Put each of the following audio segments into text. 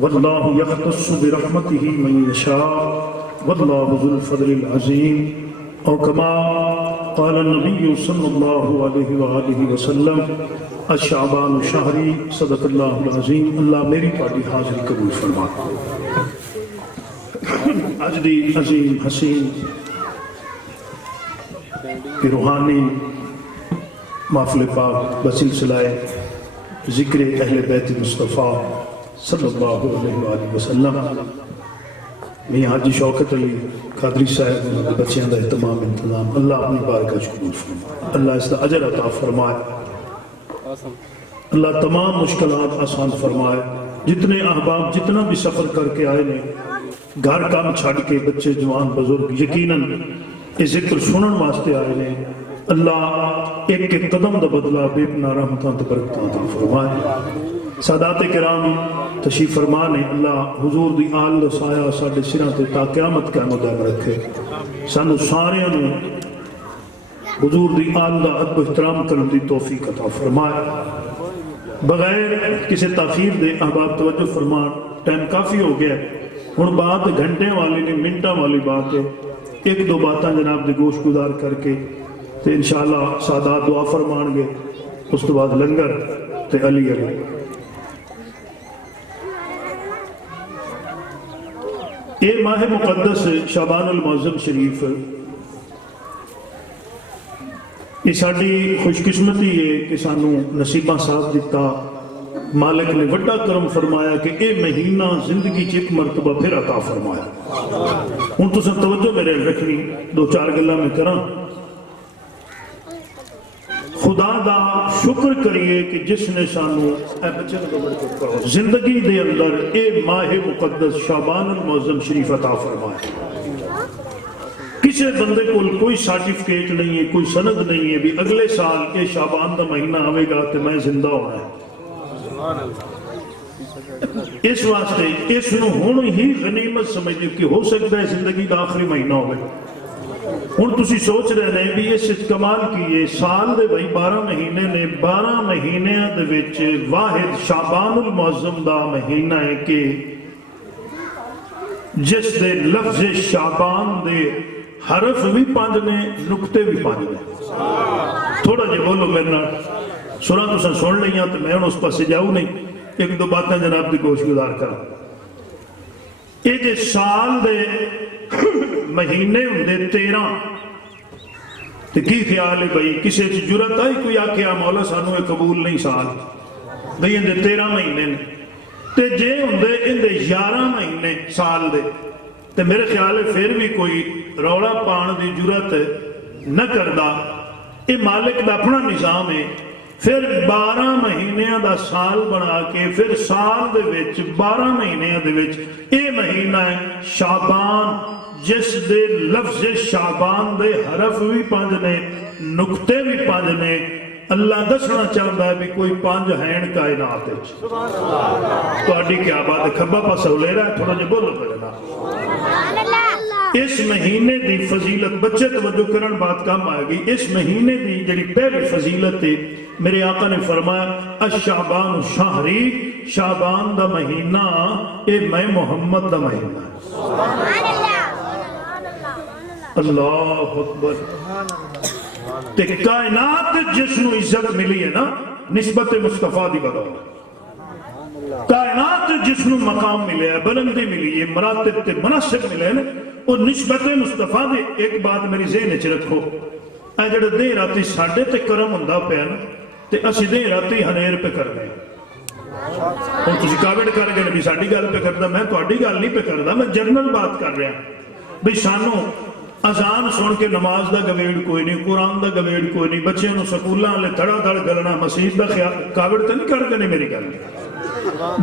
واللہ یختص برحمتہ من یشاء واللہ ذو الفضل العظیم او کما قال النبی صلی اللہ علیہ وآلہ وسلم الشعبان شہری صدق اللہ العظیم۔ اللہ میری پاڑی حاضری قبول فرما۔ اج دی عظیم حسین کی روحانی محفل پاک بسلسلہ ذکر اہل بیت مصطفیٰ صلی اللہ علیہ وآلہ وسلم میاں حاجی شوکت علی قادری صاحب بچیاں دا اہتمام انتظام اللہ اپنی بارگاہ قبول فرمائے، اللہ اس کا اجر عطا فرمائے، اللہ تمام مشکلات آسان فرمائے۔ جتنے احباب جتنا بھی سفر کر کے آئے نے، گھر کام چھڑ کے بچے جوان بزرگ یقیناً یہ ذکر سنن واسطے آئے نے، اللہ ایک ایک قدم دا بدلہ بے پناہ رحمتاں تے برکتاں عطا فرمائے۔ سادات کرام تشریف فرما نے، اللہ حضور دی آل دا سایہ ساڈے سراں تے تا قیامت قائم دائم رکھے۔ سانو ساریاں نوں حضور دی آل دا ادب احترام کرن دی توفیق عطا فرمائے۔ بغیر کسی تاخیر دے احباب توجہ فرمان، ٹائم کافی ہو گیا، ہن بات گھنٹے والی نہیں منٹاں والی بات ہے۔ ایک دو باتاں جناب دی گوش گزار کر کے تے انشاءاللہ سادات دعا فرمان گے، اس تو بعد لنگر تے علی علی۔ اے ماہ مقدس شعبان المعظم شریف، یہ ساڑی خوش قسمتی ہے کہ سانو نصیبہ صاحب دیتا، مالک نے وڈا کرم فرمایا کہ اے مہینہ زندگی چیک مرتبہ پھر عطا فرمایا۔ ان تو سب توجہ میرے رکھنی، دو چار گلہ میں کران۔ خدا دا شکر کریے کہ جس نے سانو زندگی دے اندر اے ماہ مقدس شعبان المعظم شریف عطا فرمایا۔ کسی بندے کو کوئی سرٹیفکیٹ نہیں ہے، کوئی سند نہیں ہے بھی اگلے سال اے شعبان دا مہینہ آوے گا تو میں زندہ ہونا ہے۔ اس واسطے اس نو ہون ہی غنیمت سمجھے کہ ہو سکتا ہے زندگی دا آخری مہینہ ہوئے۔ ہن تسی سوچ رہے ہیں بھی اس کمال کیے سال دے بھائی 12 مہینے نے، 12 مہینے دے وچ واحد شعبان المعظم دا مہینہ ہے کہ جس دے لفظ شعبان دے حرف بھی 5 نے، نقطے بھی 5 نے۔ تھوڑا جے بولو میرے نال، سنہ تو سن لئیاں تو میں اس پاس جاؤں نہیں، ایک دو باتیں جناب دی گوش گزار کر۔ یہ جے سال دے مہینے ہوندے 13 تے کی خیال ہے بھئی کسی جرت آئی کوئی آکھیا مولا سانو یہ قبول نہیں سال بھئی اندے 13 مہینے نے تے جے ہوندے اندے 11 مہینے سال دے تے میرے خیال ہے پھر بھی کوئی روڑا پان دی جرت نہ کردہ۔ یہ مالک دا اپنا نظام ہے، پھر 12 مہینیاں دا سال بنا کے پھر سال دے وچ 12 مہینیاں دے وچ اے مہینہ ہے شعبان، جس دے لفظ شعبان دے حرف بھی 5 نے، نقطے بھی 5 نے۔ اللہ دسنا چاہتا ہے بھی کوئی 5 ہیں کائنات ہے۔ تو اڈی کیا بات ہے، کھبا پاسا لے رہا ہے، تھوڑا جے بولو کرنا۔ اس مہینے دی فضیلت بچے توجہ کرن بات کام آئے گی۔ اس مہینے دی جڑی پہلی فضیلت ہے، میرے آقا نے فرمایا الشعبان شہری، شعبان دا مہینہ اے میں محمد دا مہینہ ہے۔ اللہ اکبر۔ تے کائنات جس نو عزت ملی ہے نا نسبت مصطفیٰ دی بدولت، کائنات جس نو مقام ملے ہے، بلندی ملی ہے، مراتب تے مناسب ملے ہیں، اور نسبت مصطفیٰ دے ایک بات میری ذہن چ رکھو، اے جڑا دے راتی ساڈے تے کرم ہوندا پیا نا تے اسی دے راتی ہنیر پہ کر رہے ہیں۔ ہن تسی کاوڑ کر گئے بھی ساڈی گل پہ کردا، میں تہاڈی گل نہیں پہ کردا، میں جنرل بات کر رہا بھی سانو اذان سن کے نماز دا گویڑ کوئی نہیں، قرآن دا گویڑ کوئی نہیں، بچے نو سکولاں والے دھڑا دھڑ گلنا، مسجد دا خیال کاوڑ تے نہیں کر گئے میری گل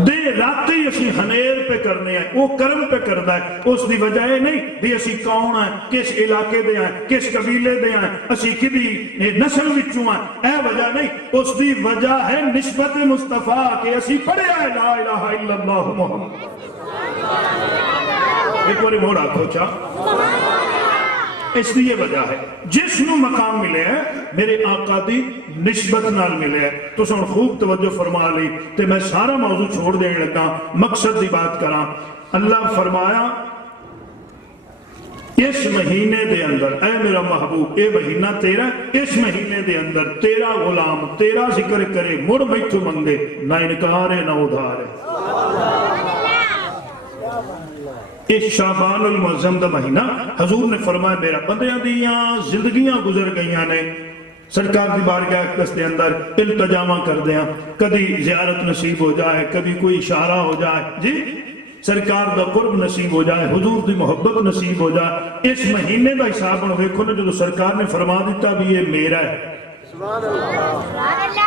دے راتے ہی اسی ہنیر پہ کرنے ہیں، وہ کرم پہ کردا ہے۔ اس دی وجہ ہے نہیں بھی اسی کون ہیں، کس علاقے دے ہیں، کس قبیلے دے ہیں، اسی کدی نسل وچوں ہیں، اے وجہ نہیں، اس دی وجہ ہے نسبت مصطفیٰ کہ اسی پڑھے ہیں لا الہ الا اللہ محمد۔ ایک باری موڑا کھوچا اس لیے وجہ ہے جس نو مقام ملے ہے میرے آقا دی نسبت نال ملے ہے. تو سن خوب توجہ فرما لی تے میں سارا موضوع چھوڑ دین لگا مقصد دی بات کراں. اللہ فرمایا اس مہینے دے اندر اے میرا محبوب اے مہینہ تیرا اس مہینے دے اندر تیرا غلام تیرا ذکر کرے مڑ میتھوں منگے نہ انکار ہے نہ ادھار ہے. اس شعبان المعظم دا مہینہ حضور نے فرمایا میرا بندیاں دیاں زندگیاں گزر گئیاں نے سرکار دی بارگاہ اقدس دے اندر التجاواں کر دیاں کدی زیارت نصیب ہو جائے کبھی کوئی اشارہ ہو جائے جی سرکار دا قرب نصیب ہو جائے حضور دی محبت نصیب ہو جائے. اس مہینے دا حساب ہن ویکھو نا جو سرکار نے فرما دیتا بھی یہ میرا ہے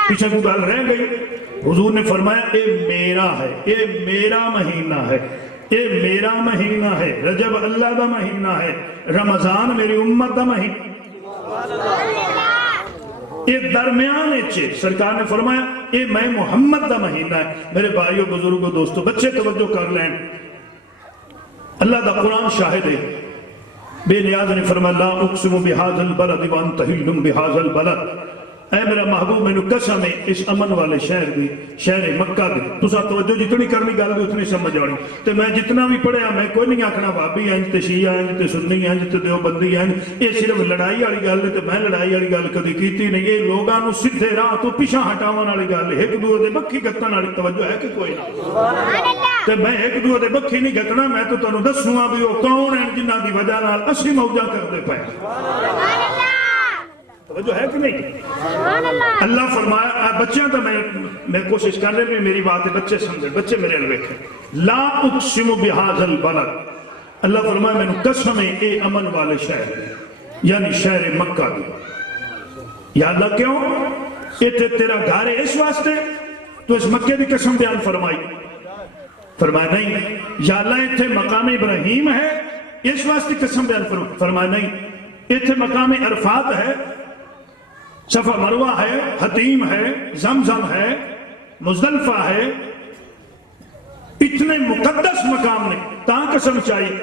پیچھے کو گل رہ گئی. حضور نے فرمایا اے میرا ہے اے میرا مہینہ ہے اے میرا مہینہ ہے رجب اللہ دا مہینہ ہے رمضان میری امت دا مہینہ یہ درمیان اچھے سرکار نے فرمایا اے میں محمد دا مہینہ ہے. میرے بھائیوں بزرگوں دوستوں بچے توجہ کر لیں اللہ دا قرآن شاہد ہے. بے نیاز نے فرمایا لا اقسم بہذا البلد وانت حل بہذا البلد اے میرا محبوب میں نے قسم ہے اس امن والے شہر دی شہر مکہ دی. تسا توجہ جتنی کرنی گل دی اتنی سمجھ آنی تے میں جتنا بھی پڑھیا میں کوئی نہیں آکھنا بھابی انج تے شیعہ انج تے سنی انج تے دیوبندی انج یہ صرف لڑائی والی گل ہے تے میں لڑائی والی گل کدی کیتی نہیں. یہ لوگاں نو سیدھے راہ تو پیچھے ہٹاون والی گل ہے ایک دوسرے دے بکھی گتن والی توجہ ہے کہ کوئی نہ تے میں ایک دوسرے دے بکھی نہیں گتنا میں تو تانوں دسوں بھی وہ کون ہیں جنہاں دی وجہ نال اسی موجاں کردے پئے توجہ ہے کہ نہیں. اللہ فرمایا بچیاں تو میں کوشش کر رہے میری بات ہے بچے سمجھے بچے میرے لکھے لا اقسم بہذا البلد اللہ فرمایا میں نے قسم ہے اے امن والے شہر یعنی شہر مکہ دی. یا اللہ کیوں یہ تیرا گھر ہے اس واسطے تو اس مکے دی قسم بیان فرمائی فرمایا نہیں. یا اللہ اتھے مقام ابراہیم ہے اس واسطے قسم بیان فرمایا نہیں. اتھے مقام عرفات ہے صفا مروہ ہے حتیم ہے زمزم ہے مزدلفہ ہے اتنے مقدس مقام نے تاں قسم چاہیے.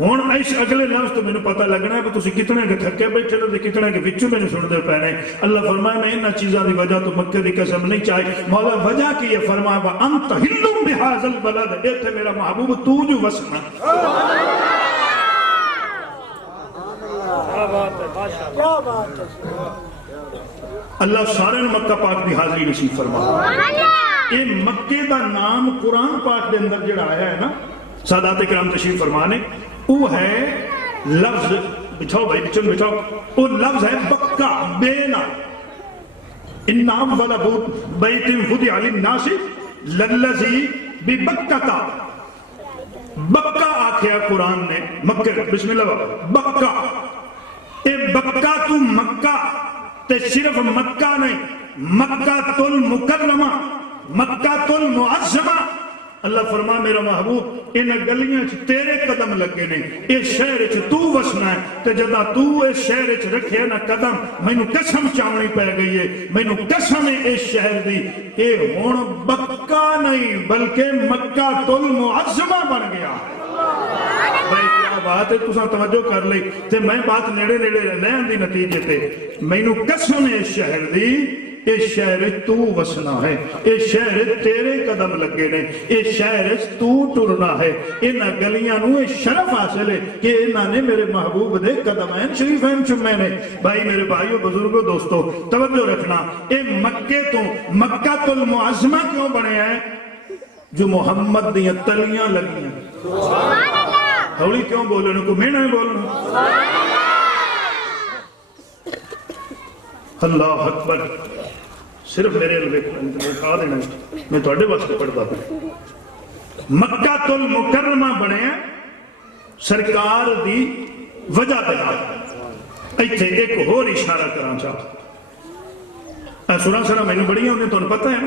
ہون اس اگلے لفظ تو میں نے پتہ لگنا ہے کہ تسی کتنے کے تھکے بیٹھے لے کتنے کے وچوں میں نے سن دے پہنے. اللہ فرمایا میں انہاں چیزاں دی وجہ تو مکہ دی قسم نہیں چاہیے. مولا وجہ کی یہ فرمایا وَأَنْتَ حِلٌّ بِهَذَا الْبَلَدِ اے تھے میرا محبوب تو جو وسنا کیا بات ہے. اللہ سارے مکہ پاک دی حاضری نصیب فرما. یہ مکے دا نام قرآن پاک دے اندر جڑا آیا ہے نا سادات کرام تشریف فرمانے وہ ہے لفظ بچھاؤ بھائی بچھن بچھاؤ وہ لفظ ہے بکہ بینا انام والا بیت وضع للناس للذی ببکہ بکہ آکھیا قرآن نے مکہ بسم اللہ بکہ اے بکہ تو مکہ تے صرف مکہ نہیں مکہ تل مکرمہ مکہ تل معظمہ. اللہ فرما میرا محبوب ان گلیاں تیرے قدم لگے نے اس شہر تو وسنا ہے تے جدا تو اس شہر رکھے نا قدم مینوں قسم چاونی پے گئی ہے مینوں قسم ہے اس شہر دی اے ہن بکہ نہیں بلکہ مکہ تل معظمہ بن گیا. بھائی کیا بات ہے تساں توجہ کر لئی تے میں بات نیڑے نیڑے لین دی نتیجے تے مینوں قسم ہے اس شہر دی اس شہر تو وسنا ہے اس شہر تیرے قدم لگے نے اس شہر تو ٹرنا ہے. انہاں گلیاں نو شرف حاصل ہے کہ انہاں نے میرے محبوب دے قدمین شریفین چومے نے. بھائی میرے بھائیو بزرگو دوستو توجہ رکھنا اے مکے تو مکہ المعظمہ کیوں بنے ہیں جو محمد دیاں تلیاں لگیاں. ہولی کیوں بولے ان کو میں نہیں بولنا. اللہ اکبر صرف میرے لئے کھا دینا میں توڑے واسطے پڑھتا ہوں. مکہ المکرمہ بنے ہیں سرکار دی وجہ دینا. ایتھے ایک اور اشارہ کرنا چاہتا سنا سنا میں نے بڑی ہونے تو پتہ ہے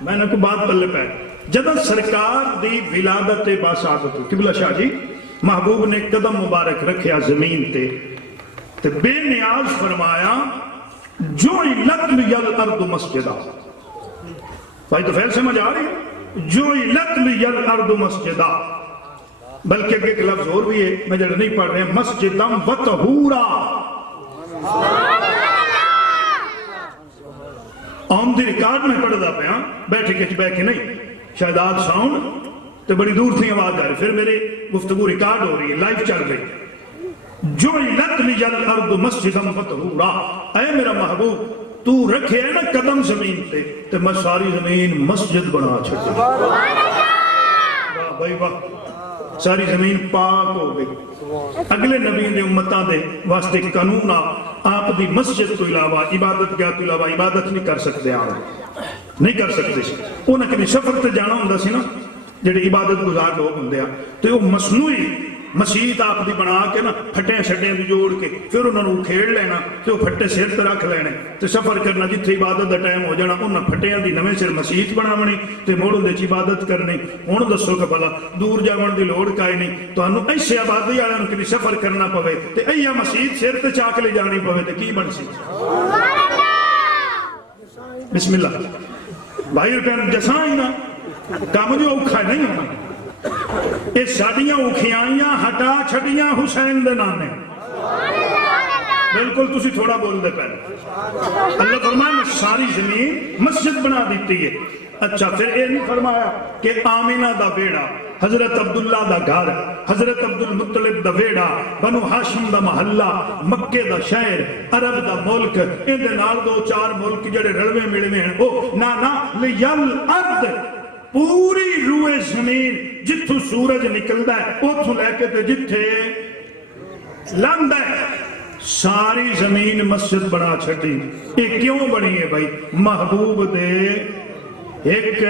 میں نے کو بات پلے پہ جب سرکار دی ولادت باسعادت قبلہ شاہ جی محبوب نے قدم مبارک رکھیا زمین تے بے نیاز فرمایا جُعِلَتْ لِيَ الْأَرْضُ مَسْجِدًا. بھائی تو فیل سمجھ آ رہی جُعِلَتْ لِيَ الْأَرْضُ مَسْجِدًا بلکہ ایک لفظ اور بھی ہے میں جڑا نہیں پڑھ رہا مسجدم و طہورا آن دی ریکارڈ میں پڑھ دا پیا بیٹھے کچھ بیٹھ کے نہیں شہداد ساؤنڈ تو بڑی دور تھی آواز آ رہی پھر میرے گفتگو ریکارڈ ہو رہی ہے لائف چل رہی جعلت لی الارض مسجدم و طہورا اے میرا محبوب تو رکھے ہے نا قدم زمین تے تو میں ساری زمین مسجد بنا چھڑی واہ بھائی واہ ساری زمین پاک ہو گئی اگلے نبی نے امتاں دے واسطے قانون آپ دی مسجد تو علاوہ عبادت گاہ تو علاوہ عبادت نہیں کر سکتے آپ نہیں کر سکتے سی انہیں کبھی سفر تے جانا ہوں سی نا جڑے عبادت گزار لوگ ہوں تو وہ مصنوعی مسجد آپ دی بنا کے نا پھٹے چھٹے دی جوڑ کے پھر انہوں نے کھیڑ لینا تو پھٹے سر تے رکھ لینے تو سفر کرنا جتھے عبادت دا ٹائم ہو جانا انہوں پھٹیاں دی نویں سر مسجد بناونی تے موڑوں دے عبادت کرنی ہن دسو کہ بھلا دور جاون دی لوڑ کائے نہیں تانوں ایسے آبادی والوں نوں کبھی سفر کرنا پوے تے ایہ مسجد سر تے چاک لے جانی پوے تے کی بن سی بسم اللہ بھائی کہن جساں ہی نا کام جو اوکھا نہیں ہونا یہ ساڑیاں اوکھیائیاں ہٹا چھڑیاں حسین دے نانے بالکل تسی تھوڑا بول دے پہلے اللہ فرمایا میں ساری زمین مسجد بنا دیتی ہے اچھا پھر یہ نہیں فرمایا کہ آمینہ دا بیڑا حضرت عبداللہ دا گھر حضرت عبد المطلب دا بیڑا بنو ہاشم دا محلہ مکے دا شہر عرب دا ملک ان دے نال دو چار ملک جڑے رلوے ملوے ہیں وہ نا لیل ارد پوری روئے زمین جتھو سورج نکلدا ہے اتھو لے کے تے جتھے لاندا ہے ساری زمین مسجد بنا چھٹی یہ کیوں بنی ہے بھائی محبوب دے ایک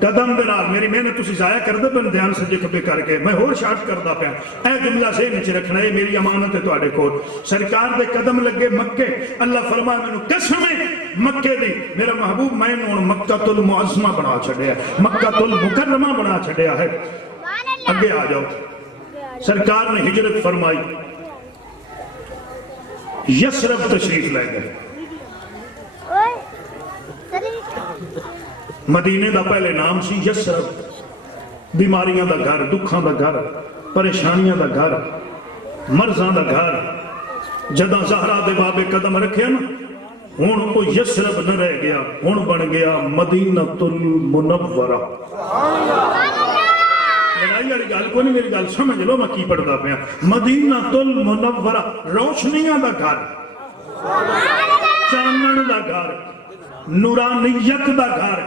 قدم دنال میری محنت تسی ضائع کر دے پن دھیان سجے کبھی کر کے میں اور شارٹ کردا پیا اے جملہ سے نیچے رکھنا ہے میری امانت ہے تواڈے کول سرکار دے قدم لگے مکے اللہ فرمایا مینوں قسم ہے مکے دی میرا محبوب میں نے مکہ المعظمہ بنا چھڑیا مکہ المکرمہ بنا چھڑیا ہے اگے آ جاؤ سرکار نے ہجرت فرمائی یسرب تشریف لے گئے مدینے دا پہلے نام سی یسرب بیماریاں دا گھر دکھاں دا گھر پریشانیاں دا گھر مرضاں دا گھر جدہ زہرا دے بابے قدم رکھے نا ہون کو یسرب نہ رہ گیا ہون بن گیا مدینہ المنورہ لڑائی والی گل کو نہیں میری گل سمجھ لو میں کی پڑھتا پیا مدینہ المنورہ روشنیاں دا گھر چانن دا گھر نورانیت دا گھر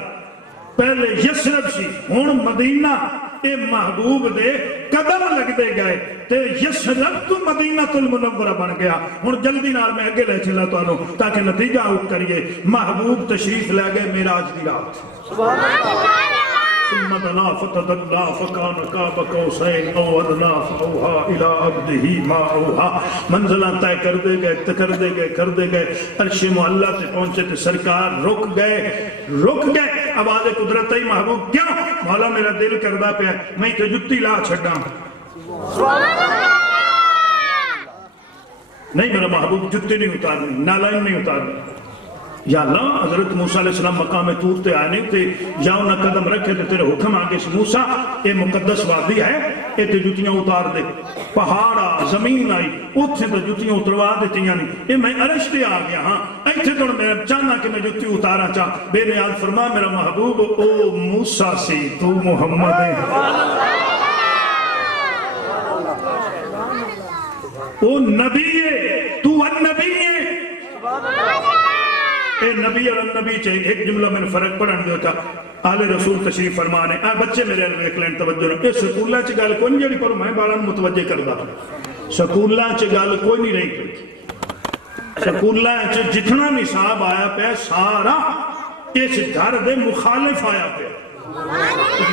پہلے یسرب سی ہون مدینہ اے محبوب دے قدم لگ دے گئے تے یسرب تو مدینہ المنورہ بن گیا ہون جلدی نال میں اگے لے چلا تو آنو تاکہ نتیجہ آؤٹ کریے محبوب تشریف لے گئے میراج دی رات سبحان اللہ ثم دنا فتدلى فكان قاب قوسين او ادنى فاوحى الى عبده ما اوحى منزلاں طے کر دے گئے عرش معلی تے پہنچے تے سرکار رک گئے آواز قدرت ہی محبوب کیوں مولا میرا دل کردا پیا میں تے جُتی لا چھڈاں نہیں میرا محبوب جُتی نہیں اتارنی نالائن نہیں اتارنی یا اللہ حضرت موسیٰ علیہ السلام مقام طور تے آنے تے جاؤ نہ قدم رکھے تے تیرے حکم آگے سے موسیٰ اے مقدس وادی ہے اے تے جتیاں اتار دے پہاڑا زمین آئی اتھے تے جتیاں اتروا دیتی یعنی اے میں عرش تے آ گیا ہاں ایتھے تو میں چاہنا کہ میں جتی اتارا چاہ بے نیاز فرما میرا محبوب او موسیٰ سی تو محمد ہے او نبی ہے تو النبی ہے اے نبی اور النبی چاہیے ایک جملہ میں نے فرق پڑھن دے ہوتا آل رسول تشریف فرمانے بچے میرے ایک لین توجہ رہے سکولہ چی گال کوئی نہیں جڑی پر میں بالا متوجہ کردہ سکولہ چی گال کوئی نہیں رہی سکولہ چی جتنا نصاب آیا پہ سارا اس گھر دے مخالف آیا پہ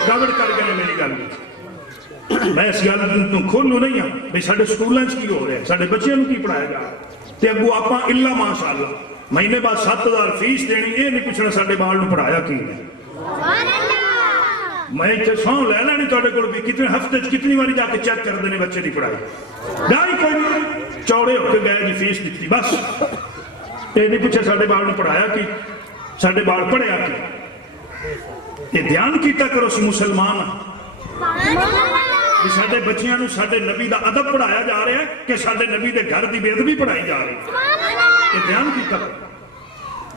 کور کر گئے میری گال میں اس گال کھولو نہیں ہوں بھئی ساڑھے سکولہ چی کی ہو رہے ہیں ساڑھے بچے ان کی پڑھائے گا تے اگو آپاں اللہ ماشاءاللہ مہینے بعد 7,000 فیس دینی یہ نہیں پوچھنا ساڑھے بال نو پڑھایا کی نہیں میں تے سو لے لینی توڑے کو بھی کتنے ہفتے کتنی باری جا کے چیک کر دینے بچے دی پڑھائی گائی کوئی نہیں چوڑے ہو کے گئے جی فیس دیتی بس یہ نہیں پوچھے ساڑھے بال نو پڑھایا کی ساڑھے بال پڑھایا کی یہ دھیان کیتا کرو سی مسلمان کہ ساڈے بچیاں نو ساڈے نبی دا ادب پڑھایا جا رہا ہے کہ ساڈے نبی دے گھر دی بے ادبی پڑھائی جا رہی ہے؟ یہ دھیان کیتا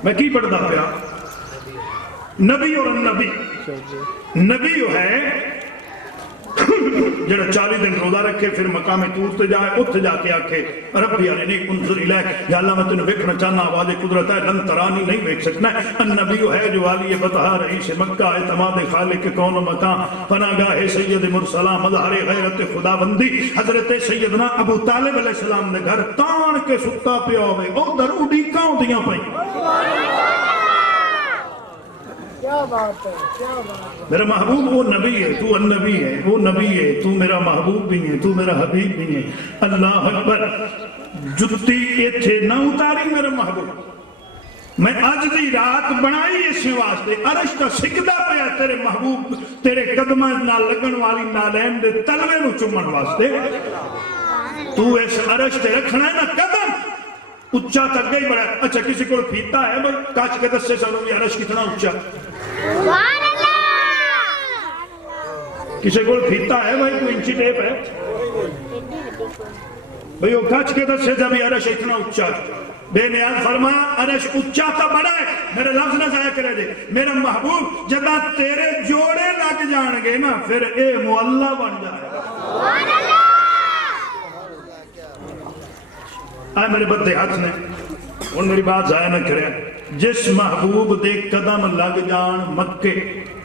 میں کی پڑھدا پیا؟ نبی اور نبی نبی وہ ہے جڑا 40 دن روزہ رکھے پھر مقام طور تے جائے اتھے جا کے آکھے ربی ارنی انظر الیک یا اللہ میں تینوں ویکھنا چاہنا آواز قدرت ہے لن ترانی نہیں ویکھ سکنا ہے۔ النبی ہے جو والی بطہا رئیس مکہ اعتماد خالق کون و مکان پناہگاہ سید مرسلہ مظہر غیرت خدا بندی حضرت سیدنا ابو طالب علیہ السلام نے گھر تان کے ستا پیا ہوئے او در اڈیکاں ہوندیاں پئیں۔ میرا محبوب وہ نبی ہے تو النبی ہے وہ نبی ہے تو میرا محبوب بھی ہے تو میرا حبیب بھی ہے۔ اللہ اکبر جتی ایتھے نہ اتاری میرا محبوب میں اج دی رات بنائی اس واسطے عرش کا سکدا پیا تیرے محبوب تیرے قدماں نال لگن والی نالین دے تلوے نو چومن واسطے تو اس عرش تے رکھنا ہے نا قدم اچھا تک گئی بڑا۔ اچھا کسی کو پھیتا ہے بھائی کاچ کے دستے سالوں میں عرش کتنا اچھا کسی کو پھیتا ہے بھائی کوئی انچی ٹیپ ہے بھائی وہ کاچ کے دستے جب عرش اتنا اچھا بے نیاز فرمایا عرش اچھا تا بڑا ہے میرے لفظ نہ ضائع کرے دے میرا محبوب جدہ تیرے جوڑے لگ جان گے نا پھر اے معلّہ بن جائے گا۔ آئے میرے بدے ہاتھ نے ان میری بات ضائع نہ کریں جس محبوب دے قدم لگ جان مکے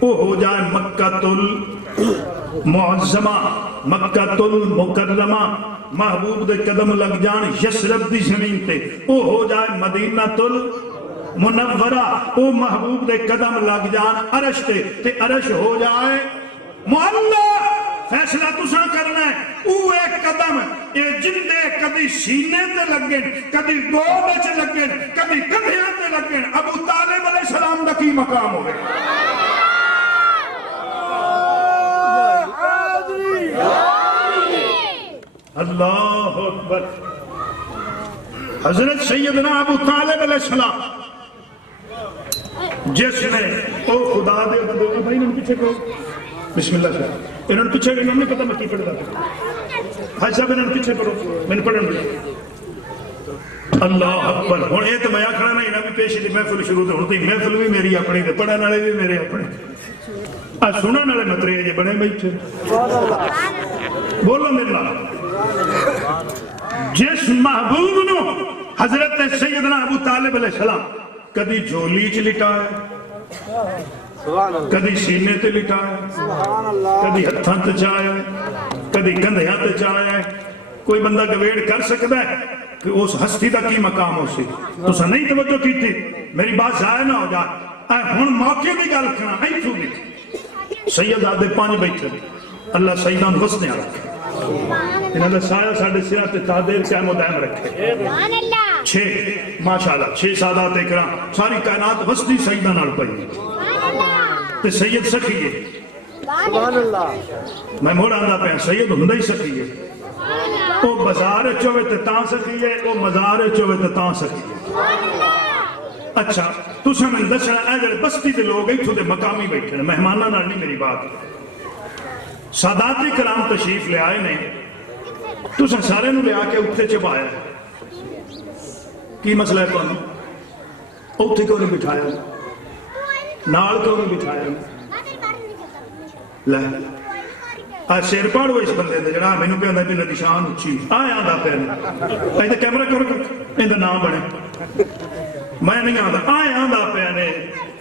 وہ ہو جائے مکہ المعظمہ مکہ المکرمہ محبوب دے قدم لگ جان یثرب دی زمین تے وہ ہو جائے مدینہ المنورہ وہ محبوب دے قدم لگ جان عرش تے عرش ہو جائے معلّہ۔ فیصلہ تساں کرنا ہے او ایک قدم اے جندے کدی سینے تے لگن کدی گود وچ لگن کدی کندھیاں تے لگن ابو طالب علیہ السلام دا کی مقام ہوئے؟ اللہ اکبر۔ حضرت سیدنا ابو طالب علیہ السلام جس نے او خدا دے بندے بھائی نے پیچھے کرو بسم اللہ سے انہوں نے پیچھے انہوں نے پتہ میں کی پڑھ رہا حاج صاحب انہوں نے پیچھے پڑھو میں نے پڑھن ملا۔ اللہ اکبر ہوں یہ تو میں آخنا نا انہوں بھی پیش دی محفل شروع تو ہوتی محفل بھی میری اپنی تے پڑھن والے بھی میرے اپنے سنن والے مترے جے بنے بیٹھے بولو میرا جس محبوب نو حضرت سیدنا ابو طالب علیہ السلام کدی جھولی چ لٹایا کدی سینے تے لٹایا کدی ہتھاں تے چایا کدی کندھیاں تے چایا کوئی بندہ گویڑ کر سکتا ہے کہ اس ہستی دا کی مقام ہو سی تساں نہیں توجہ کی تھی میری بات ضائع نہ ہو جائے ہن موقع دی گل کرنا ایتھوں دی سید آدھے 5 بیٹھے اللہ سیداں نوں وسدیاں رکھے انہاں دا سایہ ساڈے سراں تے تعدیر قائم و دائم رکھے 6 ماشاءاللہ 6 سادات اکرام ساری کائنات وسدی سیداں نال پئی تے سید سخی ہے سبحان اللہ میں موڑ آندا پیا سید ہوندا ہی سخی ہے وہ بازار چوے تے تاں سخی ہے وہ مزار چوے تے تاں سخی ہے۔ اچھا تساں میں دسنا اے جڑے بستی دے لوگ ایتھوں دے مقامی بیٹھے نے مہماناں نال نہیں میری بات سادات کرام تشریف لے آئے نے تساں سارے نوں لے آ کے اوتھے چبایا کی مسئلہ ہے تانوں اوتھے کیوں نہیں بٹھایا نال کیوں نہیں بٹھایا لے سیر پاڑو اس بندے دے جڑا مینوں پہ آندا بھی نشان اچھی آندا پیا تے کیمرہ کرو ایندا نام بنے میں نہیں آندا پیا نے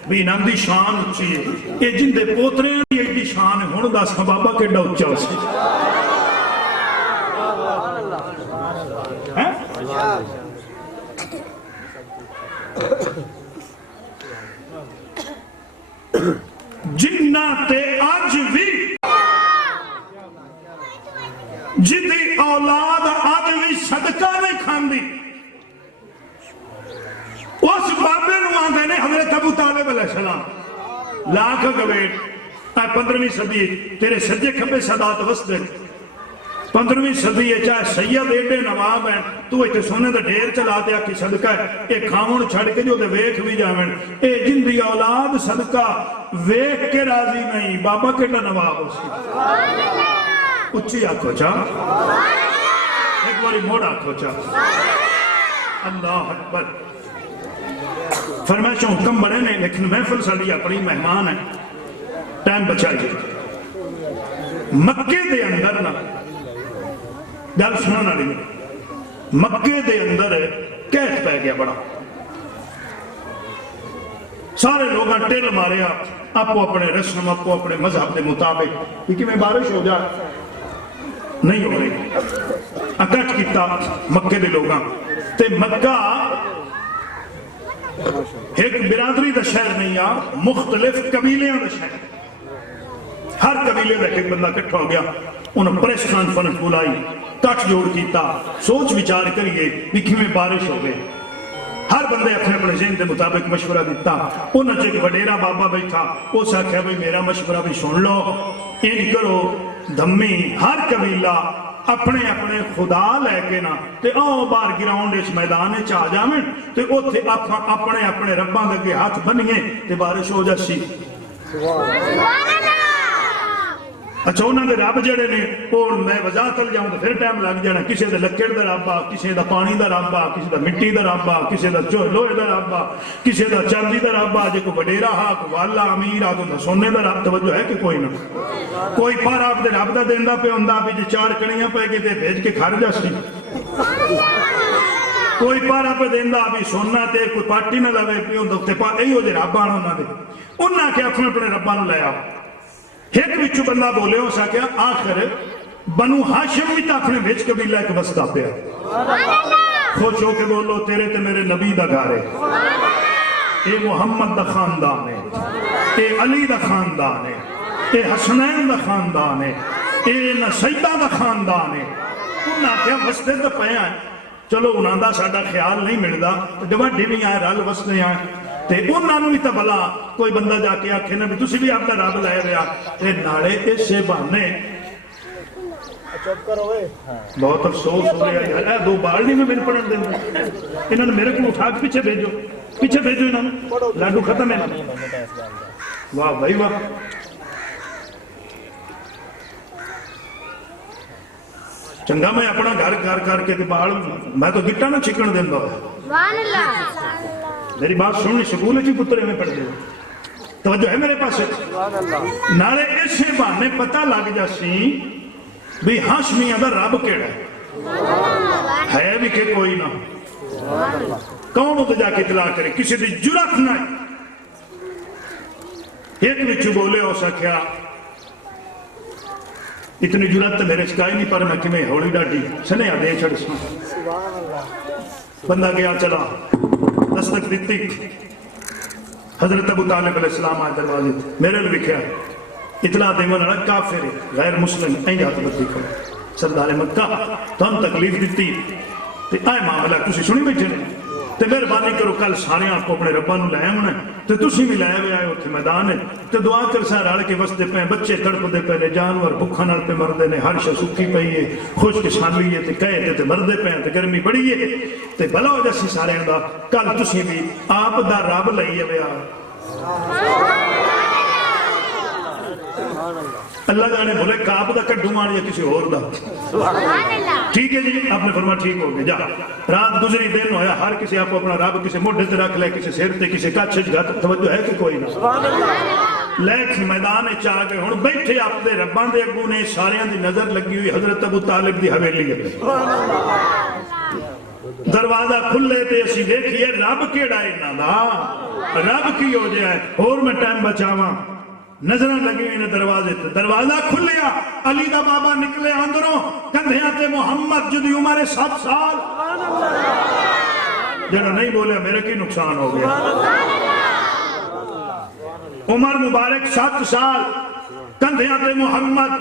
بھی انہاں دی شان اچھی ہے یہ جن دے پوتریاں دی ایڈی شان ہے ہن دس بابا کیڈا اچا سی جنہ تے آج بھی جدی اولاد آج بھی صدقہ نہیں کھاندی اس بابے نو آندے نے حضرت ابو طالب علیہ السلام لاکھ گویٹ 15ویں صدی تیرے سجے کھبے سادات وسدے 15ویں صدی ہے چاہے سید ایڈے نواب ہیں تو ایتھے سونے دے ڈھیر چلا دیا کہ صدقہ ہے اے کھاون چھڑ کے جو دے ویکھ بھی جاویں اے جن دی اولاد صدقہ ویکھ کے راضی نہیں بابا کیڑا نواب ہو سی اچھی آنکھو چا ایک باری موڑ آنکھو چا اللہ اکبر فرمائشہ حکم بڑے نے لیکن محفل ساڑی اپنی مہمان ہے ٹائم بچائیے مکے دے اندر نا گل سننا نہیں مکے دے اندر قید پہ گیا بڑا سارے لوگاں ٹیل مارے آپ اپنے رسم آپ اپنے مذہب دے مطابق کیونکہ میں بارش ہو جائے نہیں ہو رہی اکٹ کیتا مکے دے لوگاں تے مکہ ایک برادری دا شہر نہیں آ مختلف قبیلیاں دا شہر ہر قبیلے دا ایک بندہ کٹھا ہو گیا انہوں پریس کانفرنس بلائی کٹ جوڑ کیتا سوچ وچار کریے لکھی میں بارش ہو گئے ہر بندے اپنے اپنے ذہن کے مطابق مشورہ دیتا انہوں نے ایک وڈیرا بابا بیٹھا اس آخیا بھائی میرا مشورہ بھی سن لو ان کرو دھمی ہر قبیلہ اپنے اپنے خدا لے کے نا تے آؤ باہر گراؤنڈ اس میدان چ آ جاویں تے اوتھے اپنے اپنے رباں دے اگے ہاتھ بنیے تے بارش ہو جاسی اچھا انہوں نے رب جڑے نے اور میں وضاحت تل جاؤں تو پھر ٹائم لگ جانا کسی دا لکڑ دا رب آ کسی دا پانی دا رب آ کسی دا مٹی دا رب آ کسی دا لوہے دا رب آ کسی دا چاندی دا رب آ جے کو وڈیرا ہا کو والا امیر آ تو سونے دا رب توجہ ہے کہ کوئی نہ کوئی پر آپ دے رب دا دیندا پہ ہوندا بھی جے چار کڑیاں پہ گئے تے بھیج کے کھڑ جاسی کوئی پر آپ دیندا بھی سونا تے کوئی پاٹی نہ لوے پی ہوندا تے پا ایو دے رب آن انہاں دے انہاں کہ اپنے رباں نوں لے آ ایک بچو بندہ بولے ہو سکیا آخر بنو ہاشم بھی تا اپنے بیچ قبیلہ ایک بستا پیا خوش ہو کے بولو تیرے تے میرے نبی دا گھارے اے محمد دا خاندان ہے اے علی دا خاندان ہے اے حسنین دا خاندان ہے اے سیدہ دا خاندان ہے انہاں کیا بستے دا پیا ہے چلو انہاں دا ساڑا خیال نہیں ملدا ڈوڈی بھی آئے رل بستے آئے تے انہاں نوں بھی تا بلا کوئی بندہ جا کے آکھے نا بھی تسی بھی آپ دا رب لائے رہا تے ناڑے اسے بہانے بہت افسوس ہو رہا ہے دو بال نہیں میں میرے پڑھن دیں انہوں نے میرے کو اٹھا کے پیچھے بھیجو انہوں نے لاڈو ختم ہے واہ بھائی واہ چنگا میں اپنا گھر کر کے بال میں تو گٹا نہ چھکن دیں میری بات سننی سکول جی پترے میں پڑھ دے توجہ ہے میرے پاس نالے اسے بہانے پتہ لگ جاسی بھی ہاشمیاں دا رب کیڑا ہے بھی کہ کوئی نہ کون ہوتا جا کے اطلاع کرے کسی دی جرات نہ ایک بچو بولے ہو سکیا اتنی جرات تو میرے سکائی نہیں پر میں کہ میں ہولی ڈاٹی سنے آدھے چھڑ سنا بندہ گیا چلا دستک دیتی حضرت ابو طالب علیہ السلام آئے دروازے میرے لئے لکھا اطلاع دیمان رکھ کافر غیر مسلم این جاتا بدی کرو سردار مکہ تو ہم تکلیف دیتی تے آئے معاملہ تسی سنی بیٹھے نے تے مہربانی کرو کل سارے آپ کو اپنے ربا نوں لے آونا تے تسی بھی لے آئے اوتھے میدان ہے تے دعا کر سا رل کے وستے پے بچے تڑپ دے پے جانور بھکھا نال پہ مردے نے ہر شے سکی پئی ہے خشک سالی ہے تے کہے تے مردے پے تے گرمی بڑی ہے تے بھلا ہو جاسی سارے دا کل تسی بھی آپ دا رب لئی ہے اللہ جانے بھولے کعب دا کڈو مان یا کسی اور دا ٹھیک ہے جی آپ نے فرما ٹھیک ہو گیا جا رات گزری دن ہویا ہر کسی آپ اپنا رب کسی موڈے تے رکھ لے کسی سیر تے کسی کچھ جگہ توجہ ہے کہ کوئی نہ لیکن میدان چاہ گئے ہن بیٹھے آپ دے رباں دے اگوں نے ساریاں دی نظر لگی ہوئی حضرت ابو طالب دی حویلی ہے دروازہ کھلے تے اسی دیکھئے رب کیڑا انہاں دا رب کی ہو جائے اور میں ٹائم بچاواں نظرہ لگی ہوئی نے دروازہ کھلیا علی دا بابا نکلے اندروں کندھیاں تے محمد جدی عمر 7 سال جنہوں نہیں بولے میرے کی نقصان ہو گیا عمر مبارک 7 سال کندھیاں تے محمد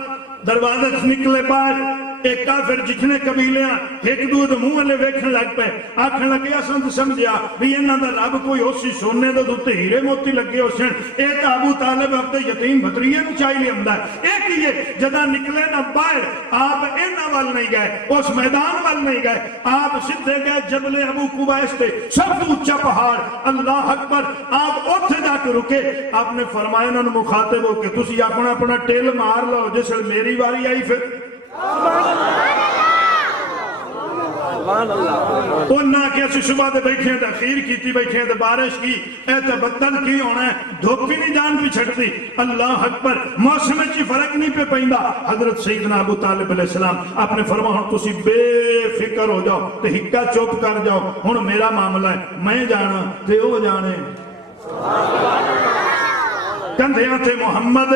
دروازہ نکلے باہر ایک کافر جتنے قبیلے ہیں ایک دو منہ والے ویکھن لگ پے آکھن لگے اساں سمجھیا بھی انہاں دا رب کوئی ہوسی سونے دے تے ہیرے موتی لگے ہوسن اے تے ابو طالب اپنے یتیم بھتریے نوں چاہی لیندا ہے اے کیے جدا نکلے نہ باہر آپ انہاں وال نہیں گئے اس میدان وال نہیں گئے آپ سیدھے گئے جبل ابو قبیس تے سب تو اونچا پہاڑ اللہ اکبر آپ اوتھے جا کے رکے آپ نے فرمایا انہاں نوں مخاطب ہو کہ تسی اپنا ٹیل مار لو جس میری واری آئی پھر انہاں کہ اسی صبح دے بیٹھے ہیں تاخیر کیتی بیٹھے ہیں بارش کی اے تے بدل کی ہونا ہے دھوپ بھی نہیں جان پہ چھڑتی اللہ اکبر موسم چی فرق نہیں پہ پہندا حضرت سیدنا ابو طالب علیہ السلام آپ نے فرمایا ہن تسی بے فکر ہو جاؤ تے ہکا چپ کر جاؤ ہن میرا معاملہ ہے میں جانا تے او جانے کندھیاں تے محمد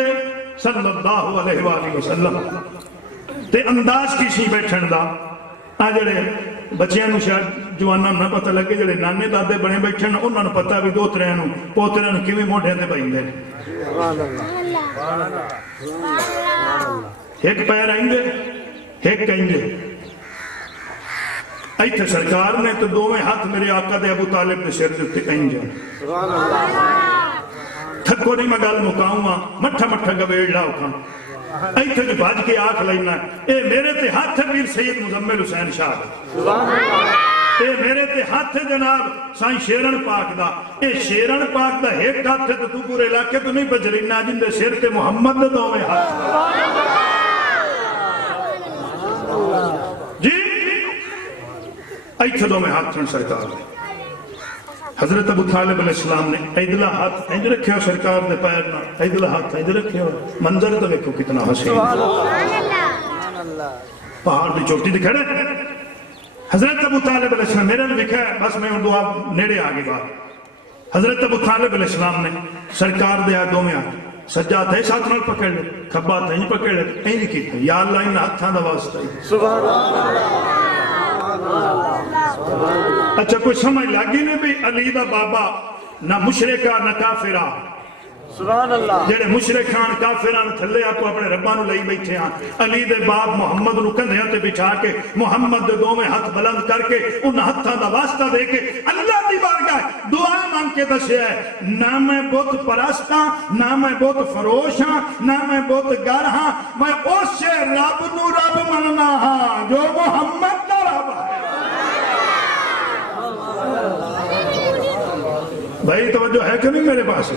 صلی اللہ علیہ وآلہ وسلم تے انداز کسی بیٹھن دا جڑے بچیاں نو شاید جواناں نہ پتہ لگے جڑے نانے دادے بنے بیٹھے نا انہاں نو پتہ بھی دوتریاں نو پوتریاں نو کیویں موڈھے تے بھیندے ایک پیر آئیں ایک کہیں گے ایتھے سرکار نے تو دوویں ہاتھ میرے آقا دے ابو طالب دے سر تے کہیں گے تھکو نہیں میں گل مکاؤں گا مٹھا مٹھا گویڑ لاؤ کھاں ایتھے جو بھاج کے آنکھ لینا ہے اے میرے تے ہاتھ پیر سید مزمل حسین شاہ اے میرے تے ہاتھ جناب سائیں شیرن پاک دا اے شیرن پاک دا ایک ہاتھ تے تو پورے علاقے تو نہیں بجرینا جن دے سر تے محمد دے دوویں ہاتھ جی ایتھے دوویں ہاتھ تھن سرکار دے حضرت ابو طالب علیہ السلام نے ایدلہ ہاتھ اینج رکھے ہو سرکار دے پیرنا ایدلہ ہاتھ اینج رکھے ہو منظر تو دیکھو کتنا حسین پہاڑ دی چوٹی دکھڑے حضرت ابو طالب علیہ السلام میرے لکھا ہے بس میں ان دعا نیڑے آگے بات حضرت ابو طالب علیہ السلام نے سرکار دے آدھوں میں آگے سجاد ہے ساتھ نال پکڑ لے کھبات ہے پکڑ لے اینج کی یا اللہ ان ہاتھاں دا واسطہ سبحان اللہ اچھا کوئی سمجھ لگی نہیں بھی علی دا بابا نہ مشرکہ نہ کافرہ سبحان اللہ جڑے مشرکان کافران تھلے آپ کو اپنے ربانو لئی بیٹھے ہیں علی دے باپ محمد نو کندھیاں تے بچھا کے محمد دے دوویں ہاتھ بلند کر کے ان ہاتھاں دا واسطہ دے کے اللہ دی بارگاہ دعا مانگ کے دسیا ہے نہ میں بت پرست ہاں نہ میں بت فروش ہاں نہ میں بت گر ہاں میں اس رب نو رب مننا ہاں جو محمد دا رب ہے بھائی توجہ ہے کہ نہیں میرے پاس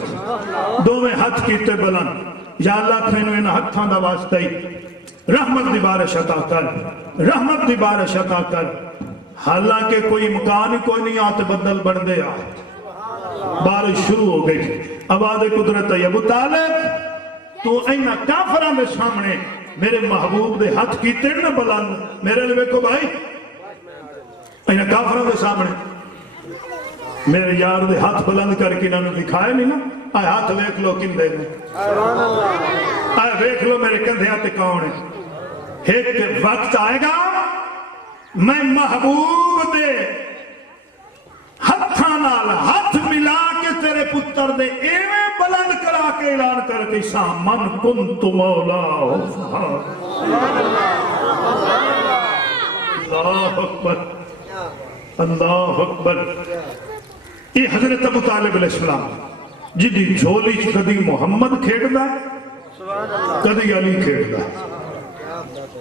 دوویں ہاتھ کیتے بلند یا اللہ تھینو ان ہاتھاں دا واسطہ ہی رحمت دی بارش عطا کر رحمت دی بارش عطا کر حالانکہ کوئی مکان ہی کوئی نہیں آتے بدل بڑھ دے آئے بارش شروع ہو گئی آواز قدرت ہے ابو طالب تو اینا کافران دے سامنے میرے محبوب دے ہاتھ کیتے نہ بلند میرے لئے کو بھائی اینا کافران دے سامنے میرے یار دے ہاتھ بلند کر کے انہوں نے دکھائے نہیں نا آئے ہاتھ ویکھ لو کن دے میں آئے ویکھ لو میرے کندھے ہاتھ کون ہے ایک وقت آئے گا میں محبوب دے ہتھانال ہاتھ ملا کے تیرے پتر دے ایویں بلند کرا کے اعلان کر کے سامن کنت مولا اللہ اکبر اللہ اکبر یہ حضرت ابو طالب علیہ السلام جدی جھولی کدی محمد کھیڑ دا کدی علی کھیڑ دا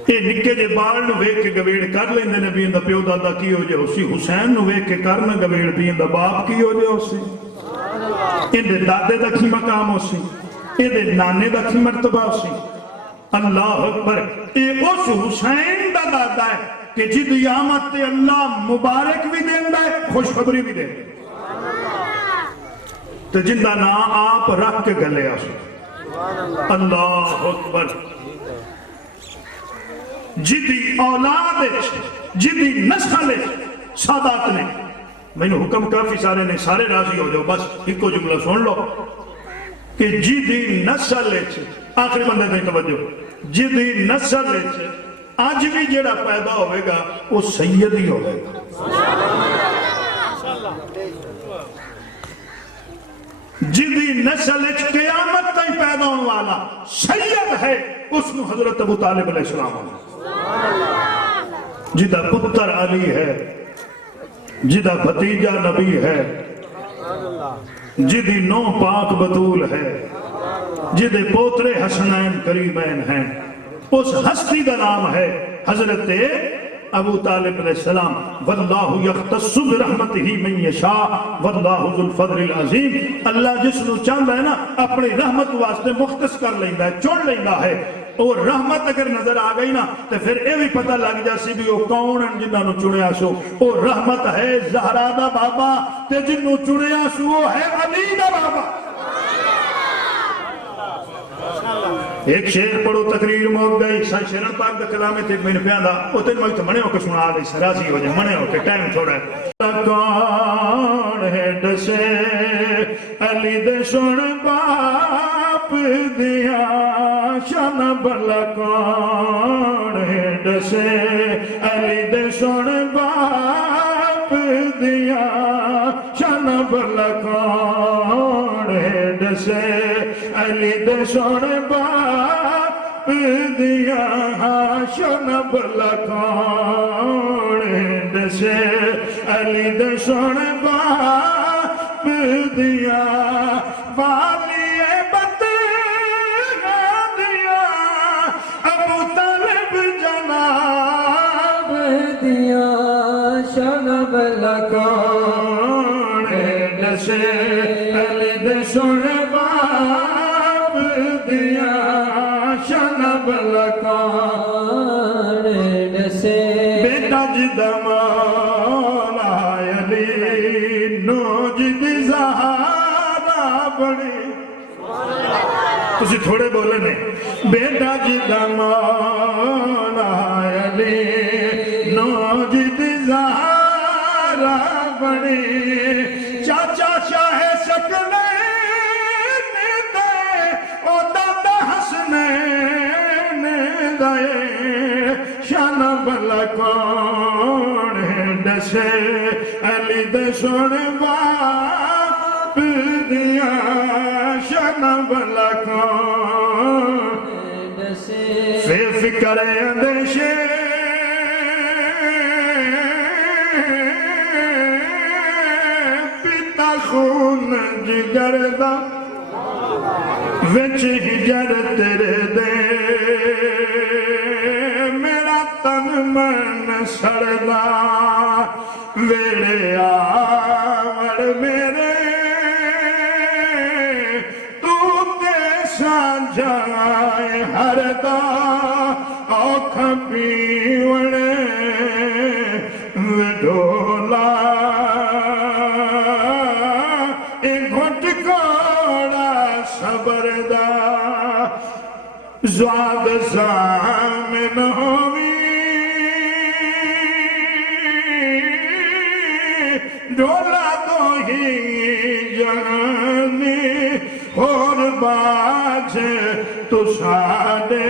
یہ نکے جے بال نو ویک کے گویڑ کر لیندے نے بھی اندہ پیو دادا کی ہو جائے اسی حسین نو ویک کے کرنا گویڑ بھی اندہ باپ کی ہو جائے اسی اندے دادے دا کی مقام اسی اندے نانے دا کی مرتبہ اسی اللہ اکبر یہ اس حسین دا دادا ہے کہ جد یامت تے اللہ مبارک بھی دیندہ ہے خوشخبری بھی دیندہ ہے تو جندہ نا آپ رکھ کے گلے آسو اللہ اکبر جدی اولاد جدی نسل سادات نے میں نے حکم کافی سارے نے سارے راضی ہو جاؤ بس ایک کو جملہ سن لو کہ جدی نسل آخری بندے دیں توجہ جدی نسل آج بھی جڑا پیدا ہوئے گا وہ سیدی ہوئے گا جدی نسل قیامت تک پیدا ہونے والا سید ہے اس میں حضرت ابو طالب علیہ السلام جدہ پتر علی ہے جدہ بھتیجہ نبی ہے جدی نو پاک بطول ہے جدے پوترے حسنین کریمین ہیں اس ہستی کا نام ہے حضرت ابو طالب علیہ السلام واللہ یختص برحمتہ من یشاء واللہ ذو الفضل العظیم اللہ جس نو چاہتا ہے نا اپنی رحمت واسطے مختص کر لیندہ ہے چون لیندہ ہے وہ رحمت اگر نظر آ گئی نا تو پھر یہ بھی پتہ لگ جا سی بھی وہ کون ہیں جنہوں نے چنیا سو وہ رحمت ہے زہرا دا بابا تے جنہوں چنیا سو وہ ہے علی دا بابا ایک شیر پڑھو تقریر موت گئی سن شیرن پاک دا کلامے تھے میں نے پیاندہ وہ تین موت منے ہو کے سنا گئی سرازی ہو جائے منے ہو کے ٹائم چھوڑا ہے کون ہے ڈسے علی دے سن باپ دیا شان بلا کون ہے ڈسے علی دے سن باپ دیا شان بلا کون ہے ڈسے علی دے سن باپ دیا شان بلا کون ہے ڈسے علی دے سن باپ دیا والی بتے دیا ابو طالب جناب دیا شان بلا کون ہے ڈسے علی دے سن باپ دیا شان بلا کون ہے ڈسے بیٹا جدہ مولا علی نو جدی زہارا بڑی تسی تھوڑے بولے نہیں بیٹا جدہ مولا علی نو جدی زہارا بڑی چاچا شاہ شکلین دے او دادا حسنین دے شان بلا کون ہے ڈسے علی دے سن باپ دیا شان بلا کون ڈسے فکر اندیشے پیتا خون جگر دا وچ ہجر تیرے دے میرا تن من سڑدا ویڑے آور میرے تو تے سانجائے ہر دا اوکھ پیوڑے وڈولا ایک گھٹ کوڑا صبر دا زواد زامن ہوئی ڈولا تو ہی جانی اور باج تو ساڑے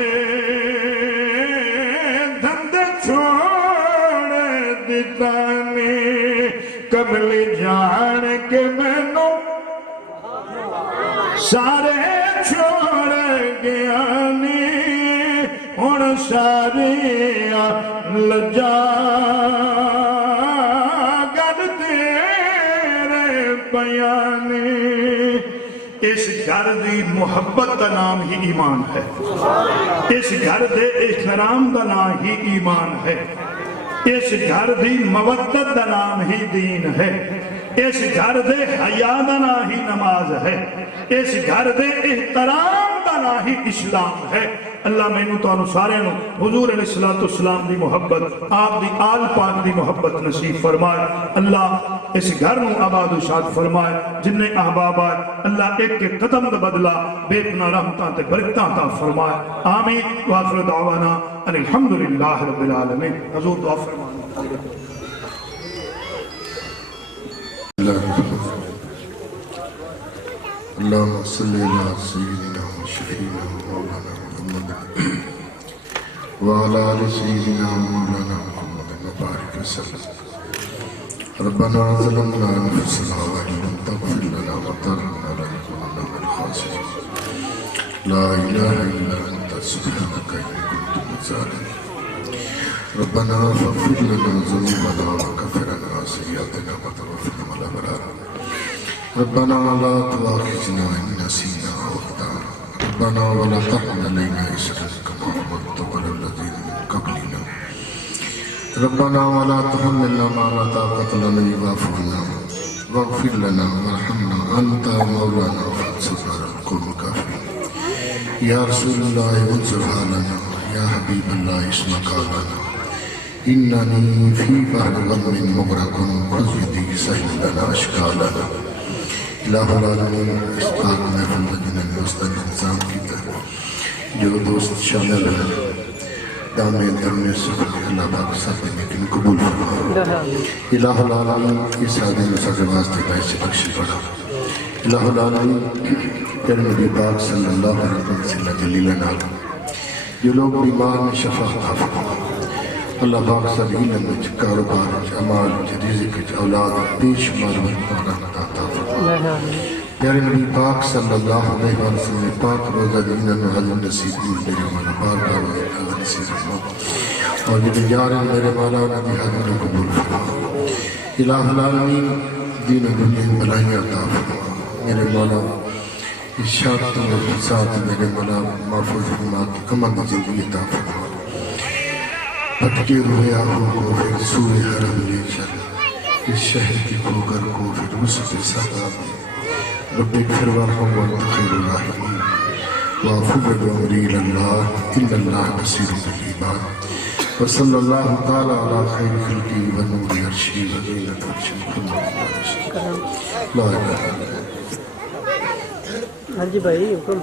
دھند چھوڑ دیتانی کملی جان کے میں نو سارے چھوڑ گیا ہن ساری لجا گل تیرے بیانی اس گھر دی محبت کا نام ہی ایمان ہے اس گھر دے احترام کا نام ہی ایمان ہے اس گھر دی مودت کا نام ہی دین ہے اس گھر دے حیا دا نام ہی نماز ہے اس گھر دے احترام دا نام ہی اسلام ہے اللہ میں نو تو انو سارے نو حضور علیہ السلام دی محبت آپ دی آل پاک دی محبت نصیب فرمائے اللہ اس گھر نو آباد و شاد فرمائے جنہیں احباب آئے اللہ ایک کے قدم دا بدلا بے پناہ رحمتاں تے برکتاں تا فرمائے آمین وآخر دعوانا ان الحمدللہ رب العالمین حضور دعا فرمائے اللهم صل على سيدنا وشفينا مولانا محمد وعلى آل سيدنا مولانا محمد وبارك وسلم ربنا ظلمنا أنفسنا وإن لم تغفر لنا وترحمنا لنكونن من الخاسرين لا إله إلا أنت سبحانك إني كنت من الظالمين ربنا فاغفر لنا ذنوبنا وكفر عنا سيئاتنا وتوفنا مع الأبرار ربنا لا تؤاخذنا إن نسينا أو أخطأنا ربنا ولا تحمل علينا إصرا كما حملته على الذين من قبلنا ربنا ولا تحملنا ما لا طاقة لنا به واعف عنا واغفر لنا وارحمنا أنت مولانا فانصرنا على القوم الكافرين یا رسول اللہ انظر حالنا، یا حبیب اللہ اسمع قالنا، اننی فی بحر غم مغرق خذ بدی سہل لنا اشکالنا۔ الہ العالمین اس پاک محفل مدینہ میں استاد انتظام کی طرح جو دوست شامل ہیں دامے درمے سفر اللہ پاک ساتھ لیکن قبول فرما۔ الہ العالمین اس آدمی میں ساتھ واسطے پیسے بخشی پڑا۔ الہ العالمین تیرے نبی پاک صلی اللہ علیہ وسلم سے جلیل نال جو لوگ بیمار میں شفا عطا فرما۔ اللہ پاک سب علم میں کاروبار عمال رزق اولاد بے شمار برکات عطا فرما۔ پیارے نبی پاک صلی اللہ علیہ وسلم پاک روزہ دینہ حضر نصیب میرے مولا بار بار حضر نصیب فرما، اور جو جارے میرے مولا نبی حضر قبول فرما۔ الہ العالمین دین و دنیا بلائیاں عطا فرما میرے مولا، اشارت و فساد میرے مولا محفوظ فرما کی کمند زندگی عطا فرما۔ بھٹکے ہوئے آہوں کو پھر سوئے حرم لے چل، اس شہر کی کھوگر کو پھر وسط سزا دے۔ رب اغفر وارحم وانت خیر الراحمین، وافوض امری اللہ ان اللہ بصیر بالعباد، وصلی اللہ تعالی علی خیر خلقی و نور عرشی و زینت عرشی لا الہ الا اللہ۔ ہاں جی بھائی حکم